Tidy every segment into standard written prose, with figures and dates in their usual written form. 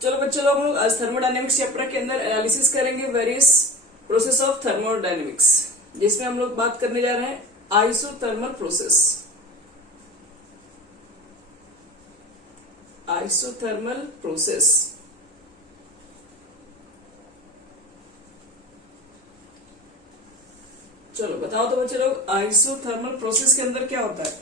चलो बच्चों लोग हम लोग आज थर्मोडायनेमिक्स चैप्टर के अंदर एनालिसिस करेंगे वेरियस प्रोसेस ऑफ थर्मोडायनेमिक्स, जिसमें हम लोग बात करने जा रहे हैं आइसोथर्मल प्रोसेस। आइसोथर्मल प्रोसेस चलो बताओ तो बच्चे लोग, आइसोथर्मल प्रोसेस के अंदर क्या होता है?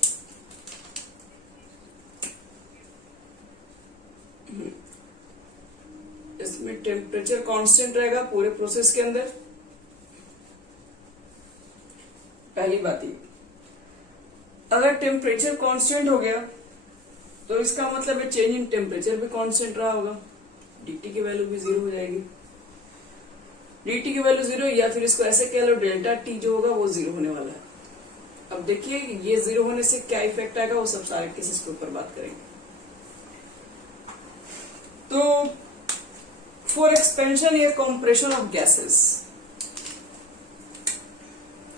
इसमें टेम्परेचर कांस्टेंट रहेगा पूरे प्रोसेस के अंदर। पहली बात ये, अगर टेम्परेचर कांस्टेंट हो गया तो इसका मतलब है चेंज इन टेम्परेचर भी कांस्टेंट रहा होगा, डीटी की वैल्यू भी जीरो हो जाएगी। डीटी की वैल्यू जीरो, या फिर इसको ऐसे कह लो डेल्टा टी जो होगा वो जीरो होने वाला है। अब देखिए ये जीरो होने से क्या इफेक्ट आएगा, वो सब सारे केसेस के ऊपर बात करेंगे। तो फॉर एक्सपेंशन या कॉम्प्रेशन ऑफ गैसेस,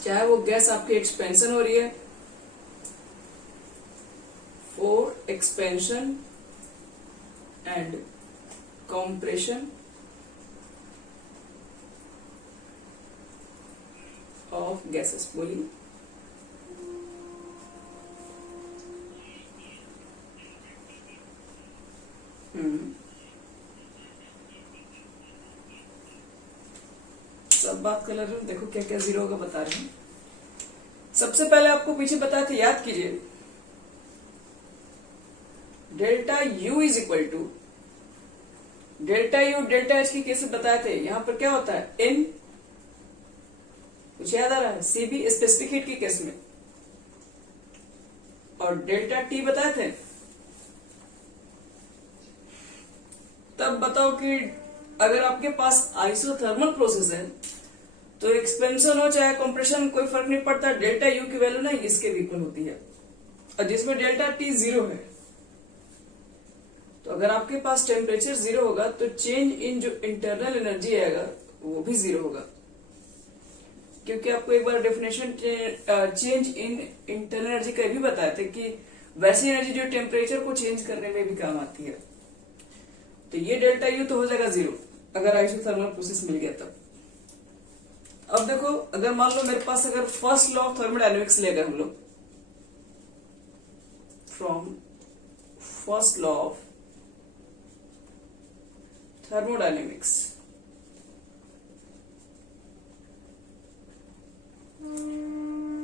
चाहे वो गैस आपकी एक्सपेंशन हो रही है, for expansion and compression of gases, बोलिए। सब बात कर रहे हो, देखो क्या क्या जीरो होगा बता रहे हैं। सबसे पहले आपको पीछे बताया था, याद कीजिए, delta U is equal to delta U delta H की केस बताए थे। यहां पर क्या होता है, एन, कुछ याद आ रहा है, सीबी स्पेसिफिक हीट की केस में, और डेल्टा टी बताए थे। तब बताओ कि अगर आपके पास आइसोथर्मल प्रोसेस है तो एक्सपेंशन हो चाहे कंप्रेशन कोई फर्क नहीं पड़ता, डेल्टा यू की वैल्यू ना इसके इक्वल होती है, और जिसमें डेल्टा टी जीरो है। तो अगर आपके पास टेम्परेचर जीरो होगा तो चेंज इन जो इंटरनल एनर्जी आएगा वो भी जीरो होगा, क्योंकि आपको एक बार definition change in internal energy का भी बताया था कि वैसी एनर्जी जो टेम्परेचर को चेंज करने में भी काम आती है। तो ये डेल्टा यू तो हो जाएगा जीरो अगर आइसोथर्मल प्रोसेस मिल गया तब। अब देखो, अगर मान लो मेरे पास अगर फर्स्ट लॉ ऑफ थर्मोडायनेमिक्स लेगा हम लोग, from first law of thermodynamics,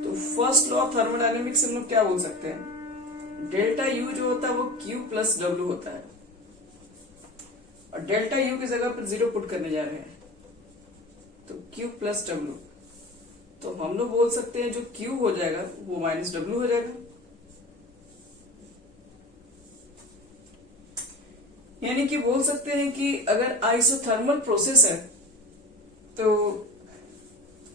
तो फर्स्ट लॉ ऑफ थर्मोडायनेमिक्स हम लोग क्या बोल सकते हैं, डेल्टा यू जो होता है वो क्यू प्लस डब्ल्यू होता है, और डेल्टा यू की जगह पर जीरो पुट करने जा रहे हैं तो Q प्लस डब्ल्यू, तो हम लोग बोल सकते हैं जो Q हो जाएगा वो माइनस डब्ल्यू हो जाएगा। यानी कि बोल सकते हैं कि अगर आइसोथर्मल प्रोसेस है तो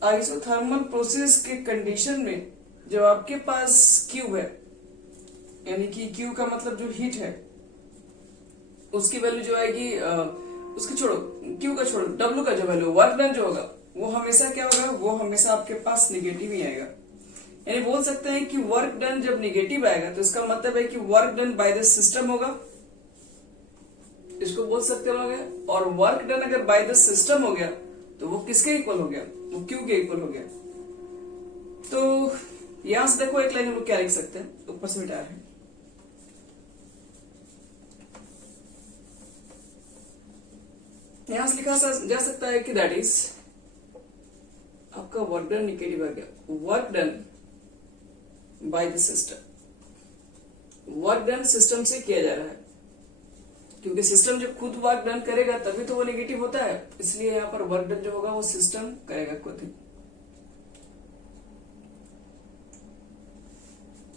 आइसोथर्मल प्रोसेस के कंडीशन में जो आपके पास Q है, यानी कि Q का मतलब जो हीट है उसकी वैल्यू जो आएगी, उसकी छोड़ो, Q का छोड़ो, W का जो वैल्यू वर्क डन जो होगा वो हमेशा क्या होगा, वो हमेशा आपके पास निगेटिव ही आएगा। यानी बोल सकते हैं कि वर्क डन जब निगेटिव आएगा तो इसका मतलब है कि work done by the system होगा, इसको बोल सकते हो। और वर्क डन अगर बाय द सिस्टम हो गया तो वो किसके इक्वल हो गया, वो Q के इक्वल हो गया। तो यहां से देखो एक लाइन हम लोग क्या लिख सकते हैं, ऊपर से मिटा रहे हैं, यहां से लिखा जा सकता है कि दैट इज आपका वर्क डन निगेटिव आ गया, work done by the system. Work done system से किया जा रहा है, क्योंकि सिस्टम जब खुद वर्क डन करेगा तभी तो वो नेगेटिव होता है, इसलिए यहां पर वर्क डन जो होगा वो सिस्टम करेगा खुद ही।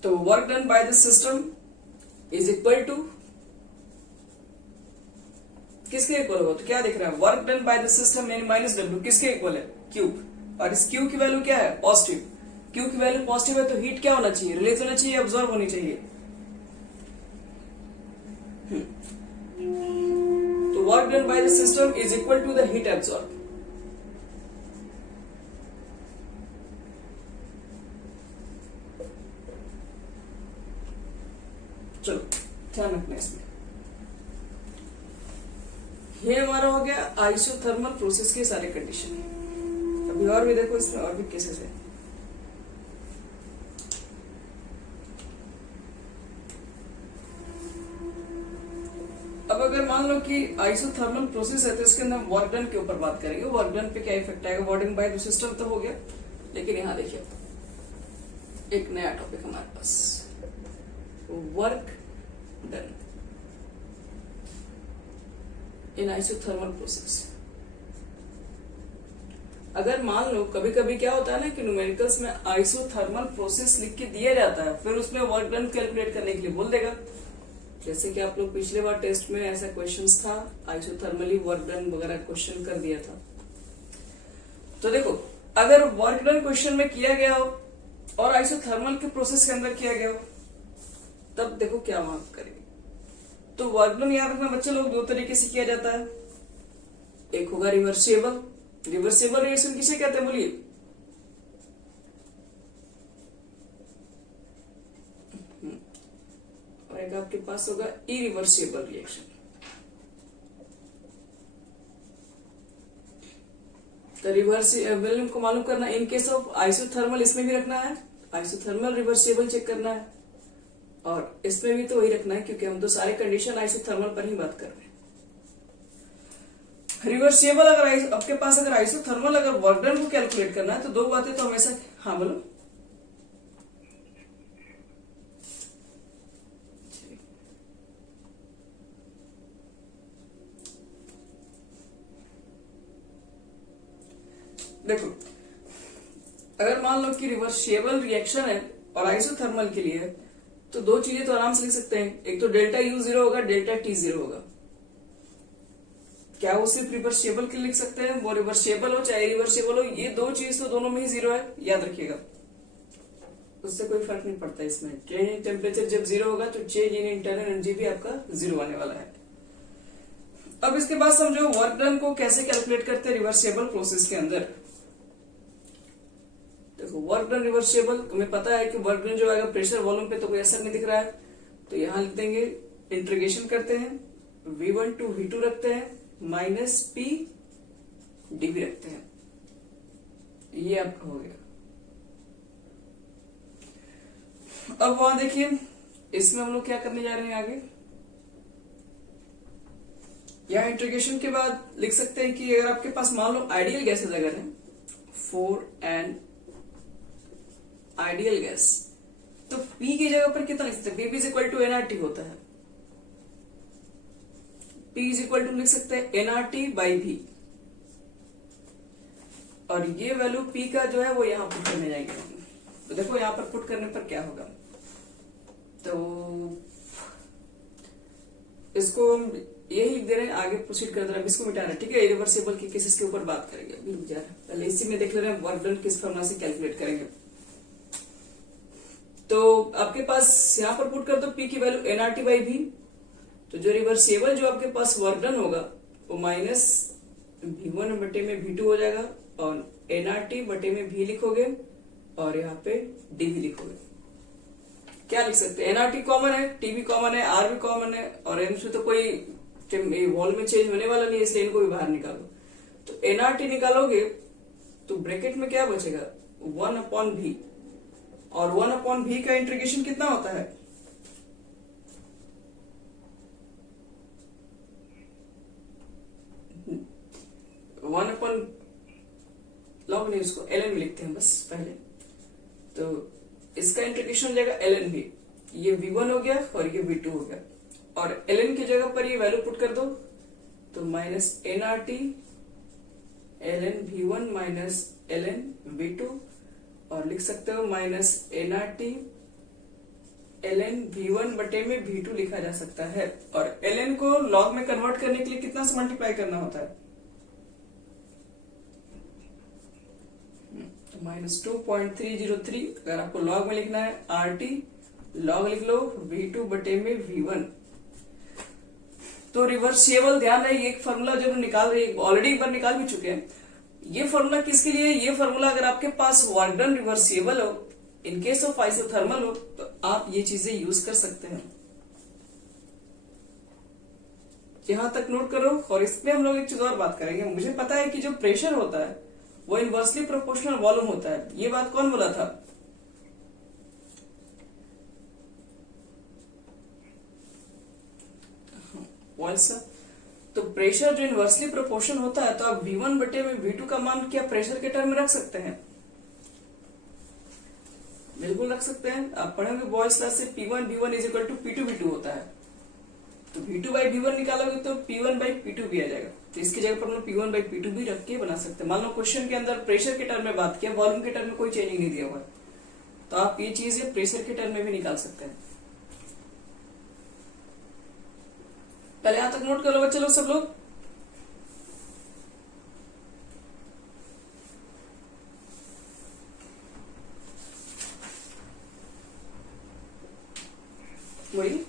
तो work done by the system is equal to किसके इक्वल होगा, तो क्या दिख रहा है, work done by the system यानी माइनस डब्ल्यू किसके इक्वल है, Q, और इस Q की वैल्यू क्या है, पॉजिटिव। Q की वैल्यू पॉजिटिव है तो हीट क्या होना चाहिए, रिलीज होना चाहिए, अब्सॉर्ब होनी चाहिए। तो work done by the system is equal to the heat absorb. चलो ध्यान रखना इसमें। ये हमारा हो गया आइसोथर्मल प्रोसेस के सारे कंडीशन। अभी और भी देखो, इसमें और भी केसेस है। अब अगर मान लो कि आइसोथर्मल प्रोसेस है तो इसके अंदर वर्क डन के ऊपर बात करेंगे। वर्क डन पे क्या इफेक्ट आएगा, वार्डिंग बाय द सिस्टम तो हो गया, लेकिन यहां देखिए एक नया टॉपिक हमारे पास, work done in isothermal process. अगर मान लो कभी कभी क्या होता है ना कि न्यूमेरिकल्स में आइसोथर्मल प्रोसेस लिख के दिया जाता है, फिर उसमें वर्क डन कैलकुलेट करने के लिए बोल देगा। जैसे कि आप लोग पिछले बार टेस्ट में ऐसा क्वेश्चंस था, आइसोथर्मली वर्क डन वगैरह क्वेश्चन कर दिया था। तो देखो, अगर वर्क डन क्वेश्चन में किया गया हो और आइसोथर्मल के प्रोसेस के अंदर किया गया हो, तब देखो क्या वहां करेंगे। तो वर्क डन याद रखना बच्चे लोग, दो तरीके से किया जाता है। एक होगा रिवर्सिबल। रिवर्सिबल रिएक्शन किसे कहते हैं बोलिए? और एक आपके पास होगा इरिवर्सिबल रिएक्शन। तो रिवर्सिबल को मालूम करना, इन केस ऑफ आइसोथर्मल इसमें भी रखना है, आइसोथर्मल रिवर्सिबल चेक करना है, और इसमें भी तो वही रखना है क्योंकि हम तो सारे कंडीशन आइसोथर्मल पर ही बात कर रहे हैं। रिवर्सिबल अगर आपके पास अगर आइसोथर्मल अगर वर्क डन को कैलकुलेट करना है तो दो बातें तो हमेशा, हाँ बोलो। देखो, अगर मान लो कि रिवर्सिबल रिएक्शन है और आइसोथर्मल के लिए है, तो दो चीजें तो आराम से लिख सकते हैं। एक तो डेल्टा U 0 होगा, डेल्टा T 0 होगा। क्या वो सिर्फ रिवर्सिबल के लिख सकते हैं? वो रिवर्सिबल हो चाहे रिवर्सिबल हो, ये दो चीज तो दोनों में ही 0 है, याद रखिएगा। उससे कोई फर्क नहीं पड़ता इसमें। चेंज इन टेम्परेचर जब 0 होगा तो चेंज इन इंटरनल एनर्जी भी आपका 0 आने वाला है। अब इसके बाद समझो वर्क डन को कैसे कैलकुलेट करते हैं रिवर्सिबल प्रोसेस के अंदर। देखो, वर्क डन रिवर्सिबल, तुम्हें पता है कि वर्क डन जो आएगा प्रेशर वॉल्यूम पे तो कोई असर नहीं दिख रहा है, तो यहां लिख देंगे, इंटीग्रेशन करते हैं, V1 to V2 रखते हैं, माइनस P dV रखते हैं। ये आपका हो गया। अब वहां देखिए, इसमें हम लोग क्या करने जा रहे हैं आगे। यहां इंटीग्रेशन के बाद लिख सकते हैं कि अगर आपके पास मान लो आइडियल गैसेज अगर है 4N आइडियल गैस, तो P की जगह पर कितना लिख सकते हैं? P is equal to nRT होता है। P इज इक्वल टू लिख सकते हैं nRT बाई V, और ये वैल्यू P का जो है वो यहां पुट करने जाएंगे। तो देखो यहां पर पुट करने पर क्या होगा, तो इसको हम यही लिख दे रहे हैं, आगे प्रोसीड कर दे रहे हैं, इसको मिटा रहे हैं, ठीक है। इरिवर्सिबल के केसेस के ऊपर बात करेंगे, अभी रुक जा रहे हैं, पहले इसी में देख ले रहे हैं वर्क डन किस फॉर्मूला से कैलकुलेट करेंगे। तो आपके पास यहां पर पुट कर दो P की वैल्यू nRT बाई V, तो जो रिवर्सिबल जो आपके पास वर्क डन होगा वो माइनस V1 बटे में V2 हो जाएगा, और nRT बटे में V लिखोगे और यहाँ पे dV लिखोगे। क्या लिख सकते हैं? nRT कॉमन है, T भी कॉमन है, R भी कॉमन है, और इनसे तो कोई वॉल में चेंज होने वाला नहीं है, इसलिए इनको भी बाहर निकालो। तो nRT निकालोगे तो ब्रैकेट में क्या बचेगा? 1/V, और 1/V का इंटीग्रेशन कितना होता है? लॉग नहीं, उसको ln में लिखते हैं बस पहले। तो इसका इंटीग्रेशन हो जाएगा ln V, ये V1 हो गया और ये V2 हो गया, और ln की जगह पर ये वैल्यू पुट कर दो, तो minus nRT ln V1 minus ln V2, और लिख सकते हो माइनस nRT ln V1 बटे में V2 लिखा जा सकता है। और ln को लॉग में कन्वर्ट करने के लिए कितना से मल्टीप्लाई करना होता है? माइनस 2.303। अगर आपको लॉग में लिखना है RT, लॉग लिख लो V2 बटे में V1। तो रिवर्सिबल, ध्यान रहे एक फॉर्मूला जब निकाल रहे, ऑलरेडी एक बार निकाल भी चुके हैं। ये फॉर्मूला किसके लिए? ये फॉर्मूला अगर आपके पास वर्क डन रिवर्सिबल हो, इन केस ऑफ आइसोथर्मल हो, तो आप ये चीजें यूज कर सकते हैं। यहां तक नोट करो। और इसमें हम लोग एक चीज और बात करेंगे। मुझे पता है कि जो प्रेशर होता है वो इनवर्सली प्रोपोर्शनल वॉल्यूम होता है। ये बात कौन बोला था? वॉल्स। तो प्रेशर जो इनवर्सली प्रोपोर्शन होता है, तो आप V1 बटे में V2 का मान क्या प्रेशर के टर्म में रख सकते हैं? बिल्कुल रख सकते हैं। आप पढ़ेंगे बॉयज क्लास से P1 V1 is equal to P2 V2 होता है। तो V2 बाई V1 निकालोगे तो P1 बाई P2 भी आ जाएगा। तो इसकी जगह पर हम लोग P1 बाई P2 भी रख के बना सकते हैं। मान लो क्वेश्चन के अंदर प्रेशर के टर्म में बात किया, वॉल्यूम के टर्म में कोई चेंजिंग नहीं दिया हुआ है, तो आप ये चीज प्रेशर के टर्म में भी निकाल सकते हैं। पहले यहां तक नोट करो बच्चे लोग, सब लोग। वही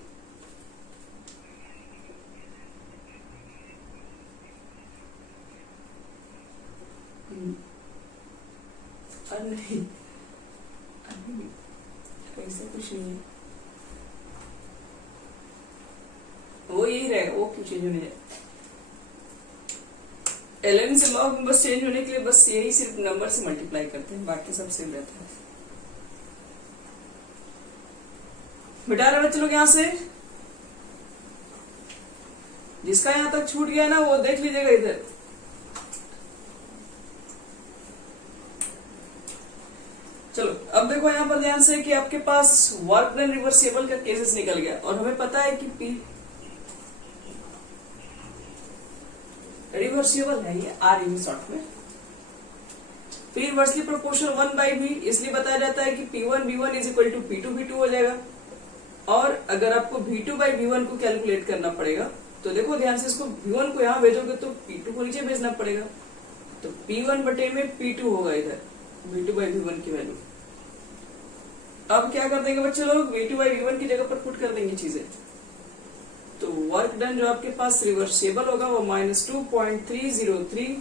नहीं, ऐसा कुछ नहीं है, वो यही रहेगा, वो क्यों चेंज होने जाए। ln से log में बस चेंज होने के लिए बस यही सिर्फ नंबर से मल्टीप्लाई करते हैं, बाकी सब सेम रहता है। मिटा रहे बच्चे लोग यहां से, जिसका यहां तक छूट गया ना वो देख लीजिएगा इधर। चलो अब देखो यहां पर ध्यान से कि आपके पास वर्क डन रिवर्सिबल का केसेस निकल गया, और हमें पता है कि P रिवर्सिबल है, ये आर इन शॉर्ट में। फिर इनवर्सली प्रोपोर्शनल 1/v, इसलिए बताया जाता है कि P1 V1 is equal to P2 V2 हो जाएगा। और अगर आपको V2 बाई V1 को कैलकुलेट करना पड़ेगा, तो देखो ध्यान से, इसको V1 को यहां भेजोगे तो P2 को नीचे भेजना पड़ेगा, तो P1 बटे में P2 होगा इधर V2 बाई V1 की वैल्यू। अब क्या कर देंगे बच्चे लोग, V2 बाई V1 की जगह पर पुट कर देंगे चीजें, तो वर्क डन जो आपके पास रिवर्सिबल होगा वो -2.303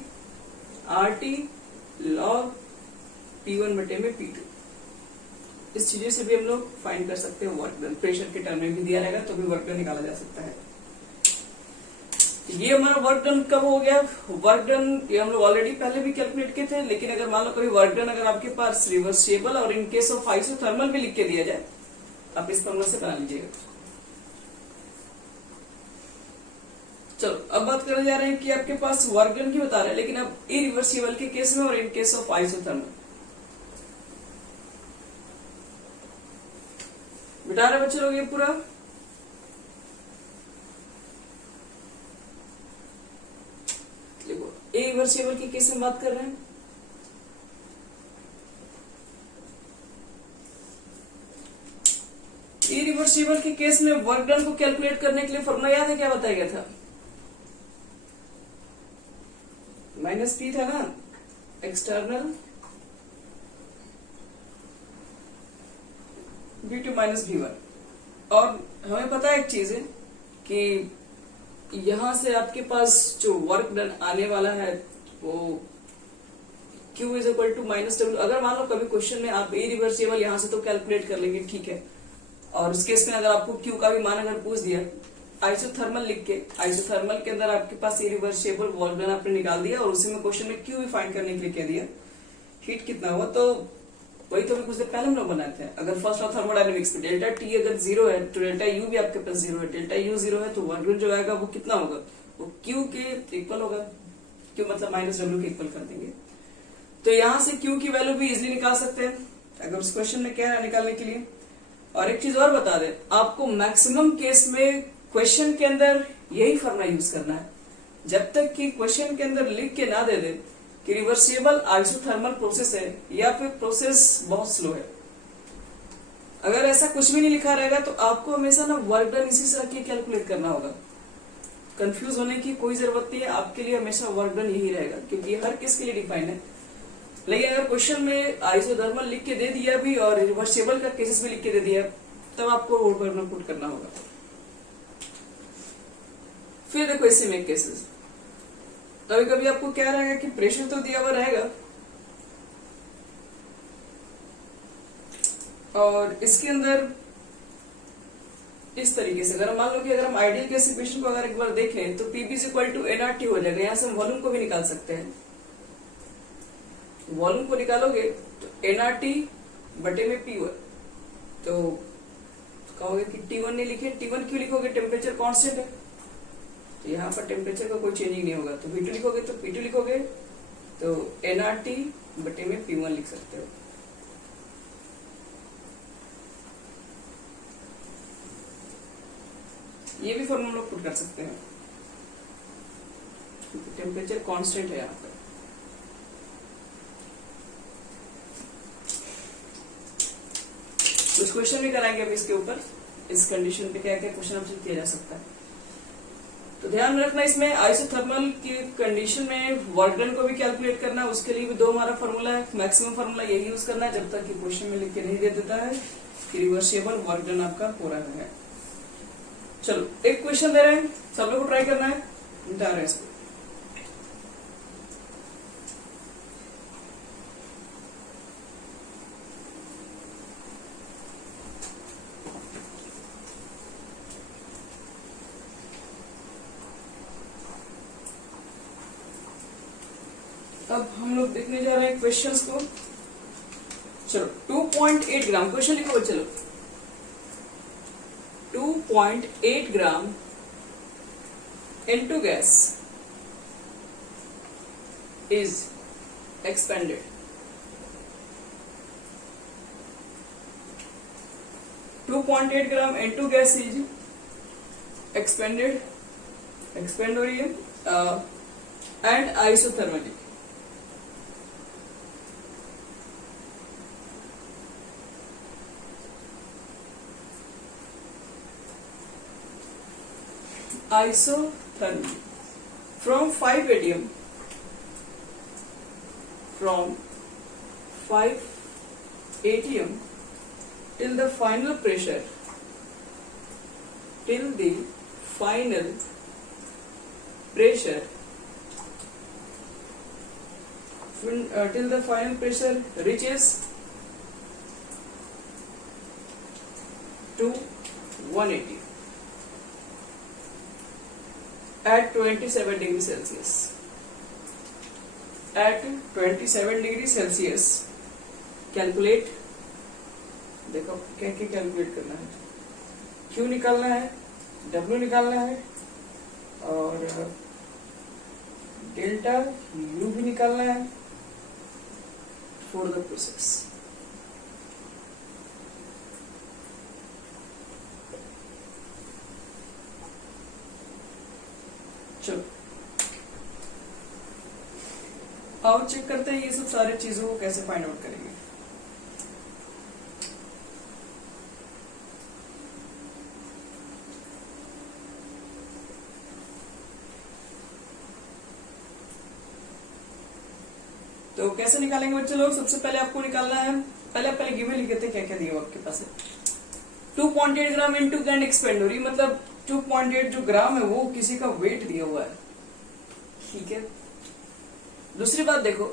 RT log P1 बटे में P2। इस चीजों से भी हम लोग फाइंड कर सकते हैं वर्क डन। प्रेशर के टर्म में भी दिया रहेगा तो भी वर्क डन निकाला जा सकता है। ये हमारा वर्क डन कब हो गया? वर्क डन ये हम लोग ऑलरेडी पहले भी कैलकुलेट किए थे, लेकिन अगर मान लो कभी वर्क डन अगर आपके पास रिवर्सिबल और इन केस ऑफ आइसोथर्मल भी लिख के दिया जाए, आप इस फॉर्मूला से बना लीजिएगा। चलो अब बात करने जा रहे हैं कि आपके पास वर्क डन की बता रहे हैं, लेकिन अब इरिवर्सिबल के केस में और in case of isothermal beta रहे बच्चे लोग ये पूरा। देखो इरिवर्सिबल के केस में बात कर रहे हैं, इरिवर्सिबल के केस में वर्क डन को कैलकुलेट करने के लिए फॉर्मूला याद है, क्या बताया गया था? -P था ना, एक्सटर्नल V2 माइनस V1। और हमें पता है एक चीज है कि यहां से आपके पास जो वर्क डन आने वाला है वो Q is equal to -W। अगर मान लो कभी क्वेश्चन में आप इरिवर्सिबल यहां से तो कैलकुलेट कर लेंगे, ठीक है, और उस केस में अगर आपको Q का भी मान अगर पूछ दिया, आइसोथर्मल लिख के, आइसोथर्मल के अंदर आपके पास इरिवर्सिबल वर्क डन आपने निकाल दिया और उसी में क्वेश्चन में Q भी फाइंड करने के लिए कह दिया, हीट कितना हुआ, तो वही तो कुछ देर पहले हम लोग बनाए थे। अगर फर्स्ट लॉ थर्मोडायनेमिक्स में डेल्टा T अगर 0 है तो डेल्टा U भी आपके पास 0 है, डेल्टा U 0 है तो वर्क डन जो आएगा वो कितना होगा, वो Q के इक्वल होगा। Q मतलब -W के इक्वल कर देंगे। तो यहां से Q की वैल्यू भी इजिली निकाल सकते हैं अगर उस क्वेश्चन में क्या है निकालने के लिए। और एक चीज और बता दें, आपको मैक्सिमम केस में क्वेश्चन के अंदर यही फॉर्मूला यूज करना है, जब तक कि क्वेश्चन के अंदर लिख के ना दे दे कि रिवर्सिबल आइसोथर्मल प्रोसेस है या फिर प्रोसेस बहुत स्लो है। अगर ऐसा कुछ भी नहीं लिखा रहेगा तो आपको हमेशा ना वर्क डन इसी से रख के कैलकुलेट करना होगा। कंफ्यूज होने की कोई जरूरत नहीं है, आपके लिए हमेशा वर्क डन यही रहेगा, क्योंकि हर केस के लिए डिफाइन है। लेकिन अगर क्वेश्चन में आइसोथर्मल लिख के दे दिया भी और रिवर्सिबल का केसेस भी लिख के दे दिया, तब आपको वर्क डन पुट करना होगा। फिर देखो इसी में केसेस, कभी कभी आपको क्या रहेगा कि प्रेशर तो दिया हुआ रहेगा और इसके अंदर इस तरीके से अगर मान लो कि अगर हम आइडियल केस इक्वेशन को अगर एक बार देखें तो PB is equal to NRT हो जाएगा। यहां से हम वॉल्यूम को भी निकाल सकते हैं। वॉल्यूम को निकालोगे तो एनआरटी बटे में P1, तो कहोगे कि T1 नहीं लिखे। T1 क्यों लिखोगे? टेम्परेचर कांस्टेंट है, तो यहाँ पर टेम्परेचर का कोई चेंजिंग नहीं होगा। तो V2 लिखोगे तो P2 लिखोगे तो एनआरटी बटे में P1 लिख सकते हो। ये भी फॉर्मूला पुट कर सकते हैं, टेम्परेचर कांस्टेंट है यहाँ पर। कुछ क्वेश्चन भी कराएंगे अभी इसके ऊपर, इस कंडीशन पे क्या क्या क्वेश्चन हमसे किया जा सकता है। तो ध्यान में रखना, इसमें आइसोथर्मल की कंडीशन में वर्क डन को भी कैलकुलेट करना है। उसके लिए भी दो हमारा फॉर्मूला है, मैक्सिमम फॉर्मूला यही यूज करना है जब तक कि क्वेश्चन में लिख के नहीं दे देता है कि रिवर्सिबल वर्क डन आपका हो रहा है। चलो एक क्वेश्चन दे रहे हैं, सब लोग को ट्राई करना है, बता रहे हैं इसको। अब हम लोग देखने जा रहे हैं क्वेश्चंस को। चलो 2.8 ग्राम क्वेश्चन लिखो। चलो 2.8 ग्राम into gas is expanded. 2.8 gram into gas is expanded, expand हो रही है and isothermally. Isothermally from 5 atm till the final pressure, till the final pressure reaches to 180 at 27 degree Celsius. At 27 degree Celsius calculate, देखो क्या क्या calculate करना है। Q निकालना है, W निकालना है और डेल्टा U भी निकालना है फॉर द प्रोसेस। चलो आओ चेक करते हैं ये सब सारी चीजों को कैसे फाइंड आउट करेंगे। तो कैसे निकालेंगे बच्चे लोग? सबसे पहले आपको निकालना है, पहले गिवन लिख देते हैं क्या क्या दिया हुआ आपके पास है। 2.8 ग्राम इंटू ग्रैंड एक्सपेंड हो रही, मतलब 2.8 जो ग्राम है वो किसी का वेट दिया हुआ है, ठीक है। दूसरी बात देखो,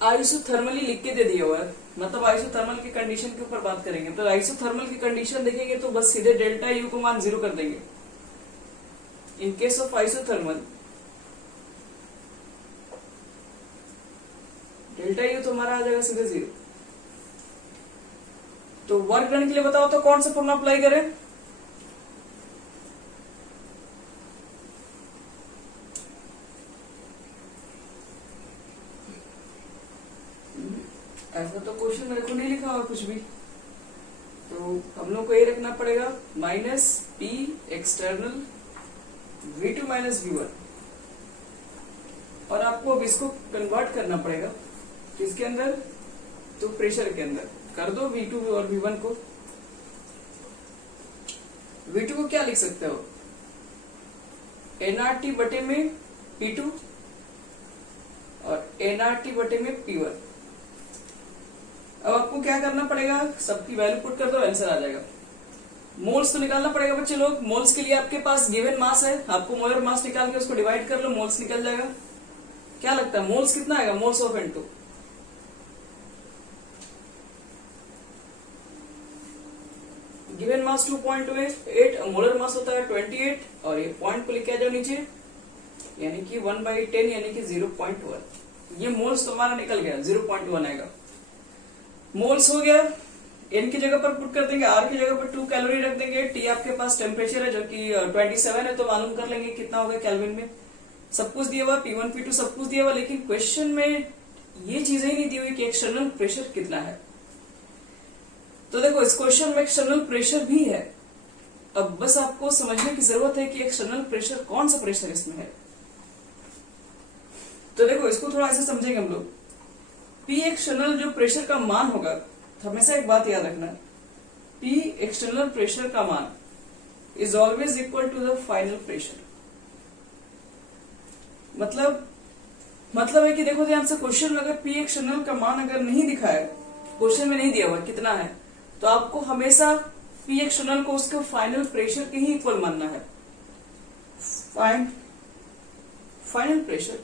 आइसोथर्मली लिख के दे दिया हुआ है, मतलब आइसोथर्मल की कंडीशन के ऊपर बात करेंगे। तो आइसोथर्मल की कंडीशन देखेंगे तो बस सीधे डेल्टा यू को मान 0 कर देंगे। In case of isothermal delta U तो हमारा आ जाएगा सीधे 0। तो वर्क डन के लिए बताओ तो कौन सा फॉर्मूला अप्लाई करें? ऐसा तो क्वेश्चन मेरे को नहीं लिखा और कुछ भी, तो हम लोग को ये रखना पड़ेगा minus P external V2 minus V1, और आपको अब इसको कन्वर्ट करना पड़ेगा किसके अंदर? तो प्रेशर के अंदर कर दो V2 और V1 को। V2 को क्या लिख सकते हो? nRT बटे में P2 और nRT बटे में P1। अब आपको क्या करना पड़ेगा? सबकी वैल्यू पुट कर दो, आंसर आ जाएगा। मोल्स तो निकालना पड़ेगा बच्चे लोग। मोल्स के लिए आपके पास गिवन मास है, आपको मोलर मास निकाल के उसको डिवाइड कर लो, मोल्स निकल जाएगा। क्या लगता है मोल्स कितना आएगा? Moles of N2 given mass 2.8, molar mass होता है 28 और ये पॉइंट को लेके आ जाओ नीचे, यानी कि 1/10 यानी कि 0.1। ये मोल्स तो हमारा निकल गया, 0.1 आएगा। मोल्स हो गया, एन की जगह पर पुट कर देंगे, आर की जगह पर 2 कैलोरी रख देंगे, टी आपके पास टेम्परेचर है जो कि 27 है, तो मालूम कर लेंगे कितना होगा कैल्विन में। सब कुछ दिया हुआ, P1 P2 सब कुछ दिया हुआ, लेकिन क्वेश्चन में ये चीजें ही नहीं दी हुई कि एक्सटर्नल प्रेशर कितना है। तो देखो इस क्वेश्चन में एक्सटर्नल प्रेशर भी है, अब बस आपको समझने की जरूरत है कि एक्सटर्नल प्रेशर कौन सा प्रेशर इसमें है। तो देखो इसको थोड़ा ऐसे समझेंगे हम लोग। P एक्सटर्नल जो प्रेशर का मान होगा, हमेशा एक बात याद रखना, P एक्सटर्नल प्रेशर का मान is always equal to the final pressure. मतलब है कि देखो ध्यान से, क्वेश्चन में अगर P एक्सटर्नल का मान अगर नहीं दिखा है, क्वेश्चन में नहीं दिया हुआ कितना है, तो आपको हमेशा P एक्सटर्नल को उसके फाइनल प्रेशर के ही इक्वल मानना है। फाइनल प्रेशर,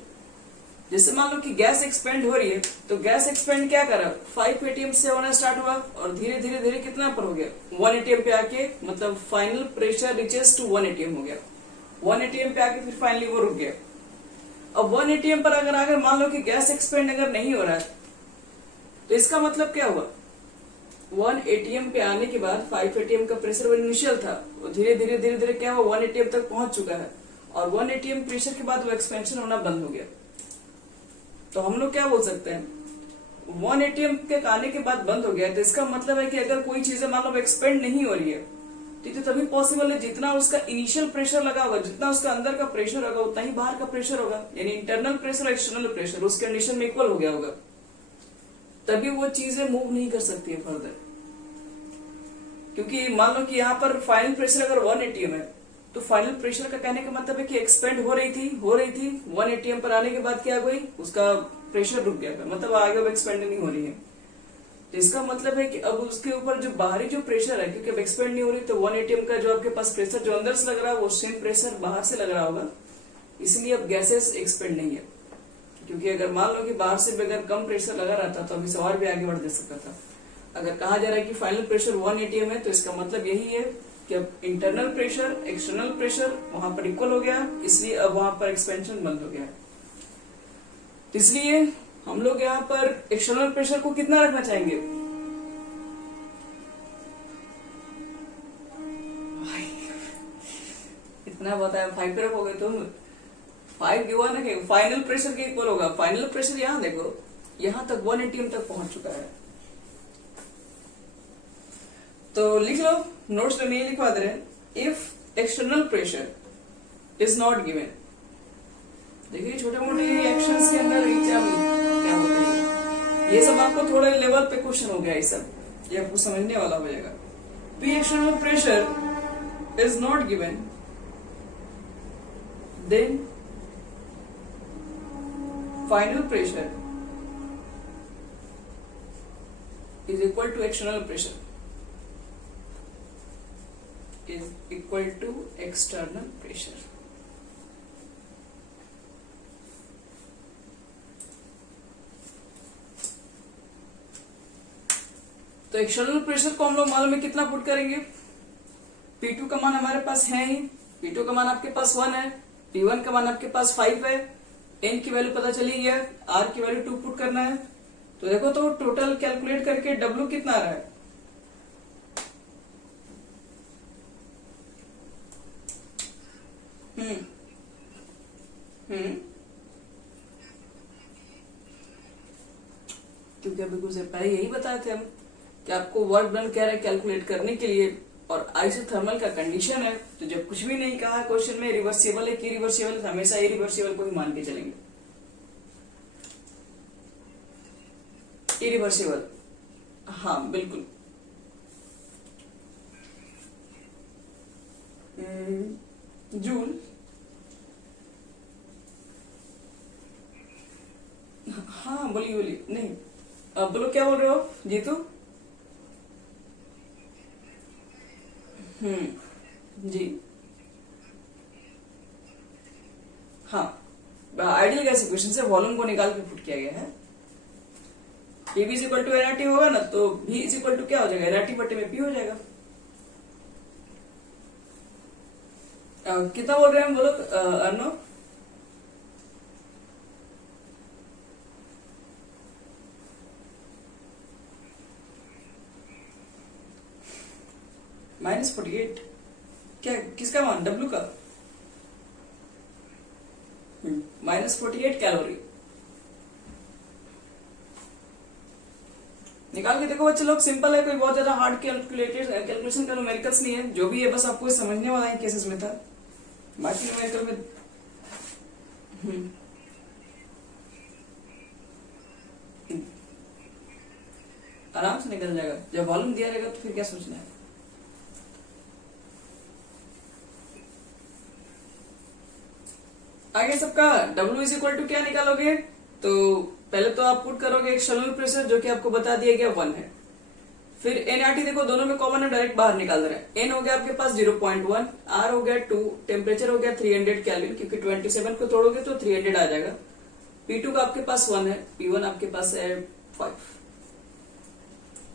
जैसे मान लो कि गैस एक्सपेंड हो रही है, तो गैस एक्सपेंड क्या करा, 5 atm से होना स्टार्ट हुआ और धीरे धीरे धीरे कितना पर हो गया, 1 atm पे आके, मतलब final pressure reaches to 1 atm हो गया। 1 atm पे आके फिर फाइनली वो रुक गया। अब 1 atm पर अगर मान लो कि गैस एक्सपेंड अगर नहीं हो रहा है, तो इसका मतलब क्या हुआ, 1 atm पे आने के बाद 5 atm का प्रेशर वो इनिशियल था, वो धीरे धीरे धीरे धीरे क्या हुआ, 1 atm तक पहुंच चुका है, और 1 atm प्रेशर के बाद वो एक्सपेंशन होना बंद हो गया। तो हम लोग क्या बोल सकते हैं, 1 atm के आने के बाद बंद हो गया, तो इसका मतलब है कि अगर कोई चीजें मान लो एक्सपेंड नहीं हो रही है, तो तभी पॉसिबल है जितना उसका इनिशियल प्रेशर लगा होगा, जितना उसका अंदर का प्रेशर होगा, उतना ही बाहर का प्रेशर होगा, यानी इंटरनल प्रेशर एक्सटर्नल प्रेशर उस कंडीशन में इक्वल हो गया होगा, तभी वो चीजें मूव नहीं कर सकती है फर्दर। क्योंकि मान लो कि यहाँ पर फाइनल प्रेशर अगर 1 atm है, तो फाइनल प्रेशर का कहने का मतलब है कि एक्सपेंड हो रही थी 1 atm पर आने के बाद क्या हुई, उसका प्रेशर रुक गया, मतलब आगे अब एक्सपेंड नहीं हो रही है। तो इसका मतलब है कि अब उसके ऊपर जो बाहरी जो प्रेशर है, क्योंकि अब एक्सपेंड नहीं हो रही, तो 1 atm का जो आपके पास प्रेशर जो अंदर से लग रहा है, वो सेम प्रेशर बाहर से लग रहा होगा, इसलिए अब गैसेस एक्सपेंड नहीं है। क्योंकि अगर मान लो कि बाहर से भी अगर कम प्रेशर लगा रहता, तो अभी सवाल भी आगे बढ़ दे सकता था। अगर कहा जा रहा है कि फाइनल प्रेशर 1 atm है, तो इसका मतलब यही है कि अब इंटरनल प्रेशर एक्सटर्नल प्रेशर वहां पर इक्वल हो गया, इसलिए अब वहां पर एक्सपेंशन बंद हो गया। तो इसलिए हम लोग यहाँ पर एक्सटर्नल प्रेशर को कितना रखना चाहेंगे, इतना बताया 5 पे रखोगे तुम, 5 गिवन है, फाइनल प्रेशर के इक्वल होगा। फाइनल प्रेशर यहाँ देखो, यहाँ तक 1 atm तक पहुंच चुका है। तो लिख लो, नोट्स में ये लिखवा दे रहे हैं, if external pressure is not given. देखिए छोटे मोटे एक्शंस के अंदर क्या होता है, ये सब आपको थोड़े लेवल पे क्वेश्चन हो गया, ये सब ये आपको समझने वाला हो जाएगा। P external pressure is not given, then final pressure is equal to external pressure is equal to external pressure। तो एक्सटर्नल प्रेशर को हम लोग मालूम है कितना पुट करेंगे, P2 का मान हमारे पास है ही, P2 का मान आपके पास 1 है, P1 का मान आपके पास 5 है, N की वैल्यू पता चली गया, R की वैल्यू 2 पुट करना है। तो देखो तो टोटल कैलकुलेट करके W कितना आ रहा है, क्योंकि अभी कुछ देर पहले यही बताए थे हम कि आपको वर्क डन कह रहा है कैलकुलेट करने के लिए, और आइसोथर्मल का कंडीशन है, तो जब कुछ भी नहीं कहा क्वेश्चन में रिवर्सिबल है कि रिवर्सिबल, तो हमेशा इरिवर्सिबल को ही मान के चलेंगे। इरिवर्सिबल, हाँ बिल्कुल। जूल, हाँ बोलिए नहीं, अब बोलो क्या बोल रहे हो जीतू। जी हाँ, आइडियल गैस इक्वेशन से वॉल्यूम को निकाल के पुट किया गया है। PV is equal to nRT होगा ना, तो V इज इक्वल टू क्या हो जाएगा, nRT बटे में P हो जाएगा। कितना बोल रहे हैं हम बोलो अर्नो? -48। क्या किसका मान? डब्ल्यू का। -48 कैलोरी। निकाल के देखो बच्चे लोग, सिंपल है, कोई बहुत ज्यादा हार्ड कैलकुलेशन का न्यूमेरिकल्स नहीं है, जो भी है बस आपको समझने वाला है केसेस में था, बाकी न्यूमेरिकल में आराम से निकल जाएगा। जब वॉल्यूम दिया रहेगा तो फिर क्या सोचना है। आगे सबका W इज इक्वल टू क्या निकालोगे? तो पहले तो आप पुट करोगे एक शैलो प्रेशर जो कि आपको बता दिया गया 1 है। फिर NRT देखो दोनों में कॉमन है, डायरेक्ट बाहर निकाल रहे हैं। N हो गया आपके पास 0.1, R हो गया 2, टेम्परेचर हो गया 300 केल्विन, क्योंकि 27 को तोड़ोगे तो 300 आ जाएगा। P2 का आपके पास 1 है, P1 आपके पास है 5।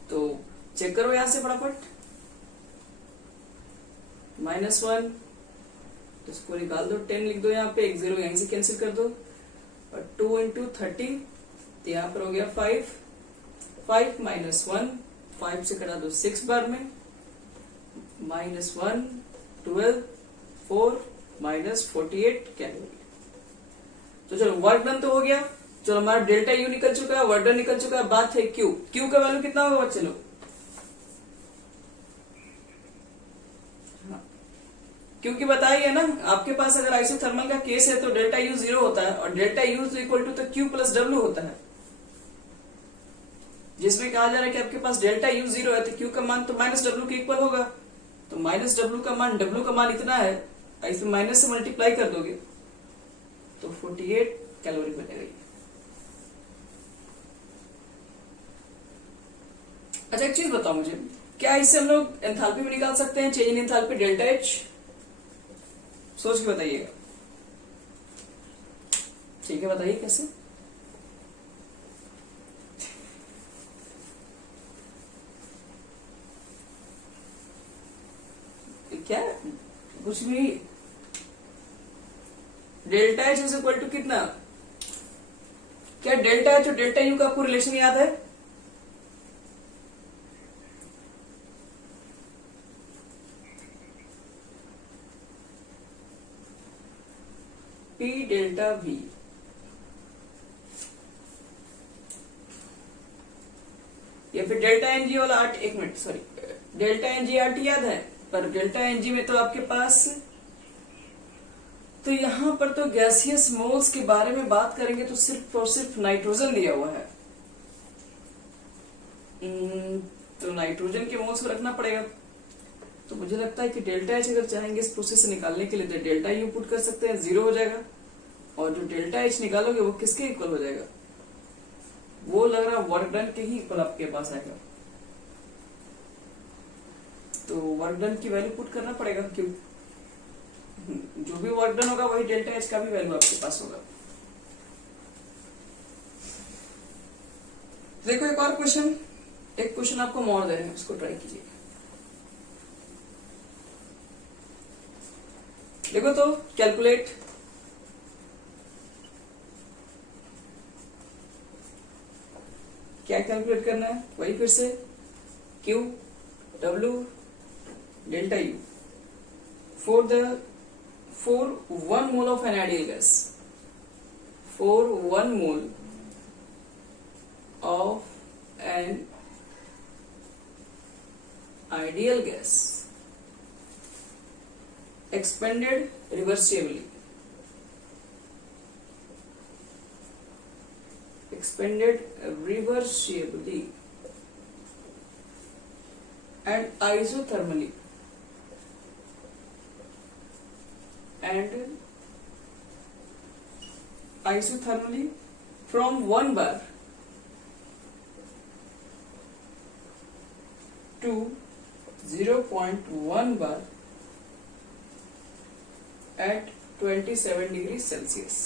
तो चेक करो यहां से फटाफट। -1 तो इसको निकाल दो, 10 लिख दो यहाँ पे, एक 0 यहीं से कैंसिल कर दो, और 2 इंटू 30 तो यहाँ पर हो गया 5। 5 -1, 5 से कटा दो 6 बार में, -1 12 4 -48 कैलोरी। तो चलो वर्क डन तो हो गया। चलो हमारा डेल्टा यू निकल चुका है, वर्क डन निकल चुका है, बात है क्यू। क्यू का वैल्यू कितना होगा बच्चे लोग? क्योंकि बताइए ना, आपके पास अगर आइसोथर्मल का केस है तो डेल्टा यू 0 होता है, और डेल्टा यू इक्वल टू तो क्यू प्लस डब्ल्यू होता है, जिसमें कहा जा रहा है कि आपके पास डेल्टा यू 0 है तो क्यू का मान तो -W के इक्वल होगा। तो -W का मान, W का मान इतना है, इसे माइनस से मल्टीप्लाई कर दोगे तो 48 कैलोरी बनेगा। अच्छा एक चीज बताओ मुझे, क्या इससे हम लोग एंथैल्पी में निकाल सकते हैं change in enthalpy delta H? सोच के बताइएगा। ठीक है, बताइए कैसे। क्या कुछ भी, delta H is equal to कितना? क्या डेल्टा एच और डेल्टा यू का आपको रिलेशन याद है? P डेल्टा V, या फिर डेल्टा एनजी वाला आर्ट, एक minute sorry, delta NG RT याद है? पर डेल्टा एनजी में तो आपके पास, तो यहां पर तो गैसियस मोल्स के बारे में बात करेंगे तो सिर्फ और सिर्फ नाइट्रोजन दिया हुआ है, तो नाइट्रोजन के मोल्स को रखना पड़ेगा। तो मुझे लगता है कि डेल्टा एच अगर चाहेंगे इस प्रोसेस से निकालने के लिए तो डेल्टा यू पुट कर सकते हैं, 0 हो जाएगा, और जो डेल्टा एच निकालोगे वो किसके इक्वल हो जाएगा? वो लग रहा है वर्क डन के ही इक्वल आपके पास आएगा। तो वर्क डन की वैल्यू पुट करना पड़ेगा, क्यों जो भी वर्क डन होगा वही डेल्टा एच का भी वैल्यू आपके पास होगा। देखो एक और क्वेश्चन, एक क्वेश्चन आपको मोर दे रहे हैं, उसको ट्राई कीजिए। देखो तो कैलकुलेट, क्या कैलकुलेट करना है? वही फिर से Q W delta U for 1 mole of an ideal gas, for 1 mole of an ideal gas expanded reversibly, and isothermally, from 1 bar to 0.1 bar at 27 degrees Celsius.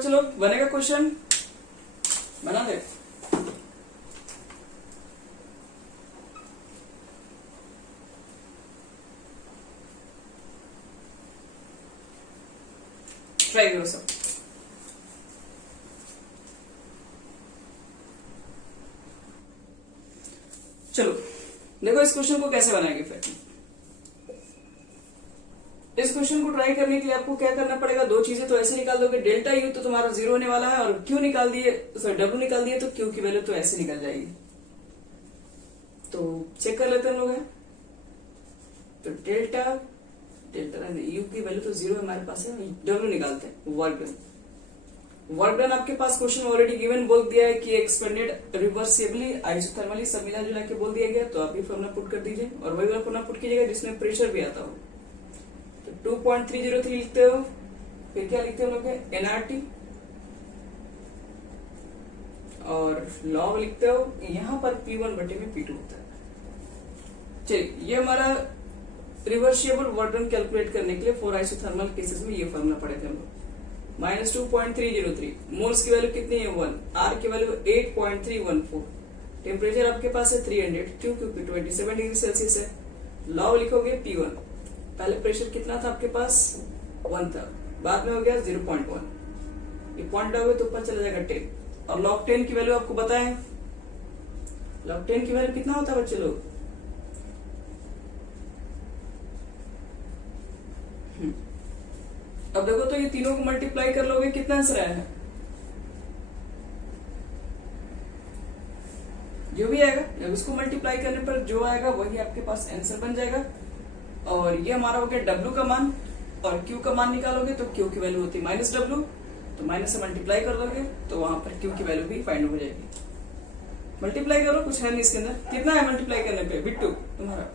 बच्चे लोग, बनेगा क्वेश्चन? बना दे। ट्राई करो सब। चलो देखो इस क्वेश्चन को कैसे बनाएंगे। फिर इस क्वेश्चन को ट्राई करने के लिए आपको क्या करना पड़ेगा, दो चीजें तो ऐसे निकाल दोगे, डेल्टा यू तो तुम्हारा 0 होने वाला है, और क्यू निकाल दिए, सॉरी डब्ल्यू निकाल दिए तो क्यू की वैल्यू तो ऐसे निकल जाएगी। तो चेक कर लेते हैं हम लोग हैं। तो डेल्टा यू की वैल्यू तो 0 हमारे पास है, डब्ल्यू निकालते हैं। वर्क डन आपके पास क्वेश्चन ऑलरेडी गिवन बोल दिया है कि एक्सपेंडेड रिवर्सिबली आइसोथर्मली, सब मिला जुला के बोल दिया गया। तो आप ये फॉर्मूला पुट कर दीजिए और वही वाला फॉर्मूला पुट कीजिएगा जिसमें प्रेशर भी आता हो। तो 2.303 लिखते हो, फिर क्या लिखते हो लोग एनआरटी, और लॉग लिखते हो। यहां पर P1 बटे में P2 होता है। चलिए ये हमारा रिवर्सिबल वर्क डन कैलकुलेट करने के लिए फॉर आइसोथर्मल केसेस में ये फॉर्मूला पढ़े थे हम लोग। -2.303, मोल्स की वैल्यू कितनी है 1, आर की वैल्यू 8.314, टेम्परेचर आपके पास है 300, क्यू 27 डिग्री सेल्सियस है। लॉग लिखोगे P1, पहले प्रेशर कितना था आपके पास 1 था, बाद में हो गया 0.1, ये पॉइंट डालोगे तो ऊपर चला जाएगा 10, और लॉग 10 की वैल्यू आपको बताएं, लॉग 10 की वैल्यू कितना होता है बच्चे लोग? अब देखो तो ये तीनों को मल्टीप्लाई कर लोगे, कितना आंसर आया है? जो भी आएगा उसको मल्टीप्लाई करने पर जो आएगा वही आपके पास आंसर बन जाएगा। और ये हमारा हो गया W का मान, और Q का मान निकालोगे तो Q की वैल्यू होती है -W, तो माइनस से मल्टीप्लाई कर दोगे तो वहां पर Q की वैल्यू भी फाइंड हो जाएगी। मल्टीप्लाई करो, कुछ है नहीं इसके अंदर। कितना है मल्टीप्लाई करने पे बिट्टू तुम्हारा?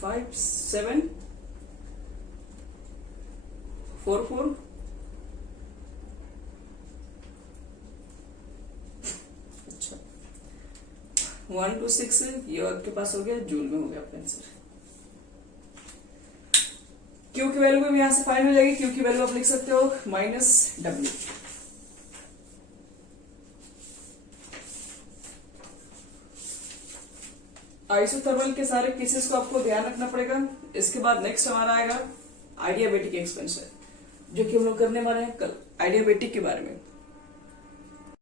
5744, अच्छा 126, ये आपके पास हो गया, जूल में हो गया आपका आंसर। क्यू की वैल्यू भी यहां से फाइंड हो जाएगी। क्यू की वैल्यू आप लिख सकते हो -W। आइसोथर्मल के सारे केसेस को आपको ध्यान रखना पड़ेगा। इसके बाद नेक्स्ट हमारा आएगा आइडियाबैटिक एक्सपेंशन, जो कि हम लोग करने वाले हैं कल, आइडियाबैटिक के बारे में।